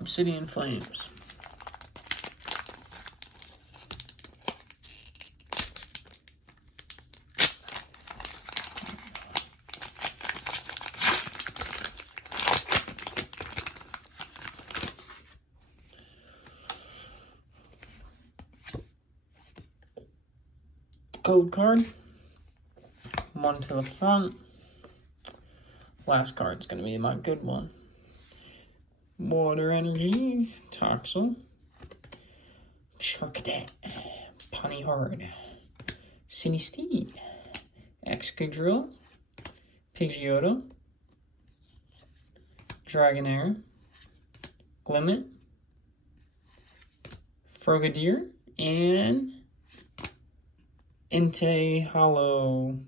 Obsidian Flames. Code card. One to the front. Last card's going to be my good one. Water Energy, Toxel, Charcadet, Punny Hard, Sinistea, Excadrill, Pidgeotto, Dragonair, Glimmet, Frogadier, and Entei Hollow.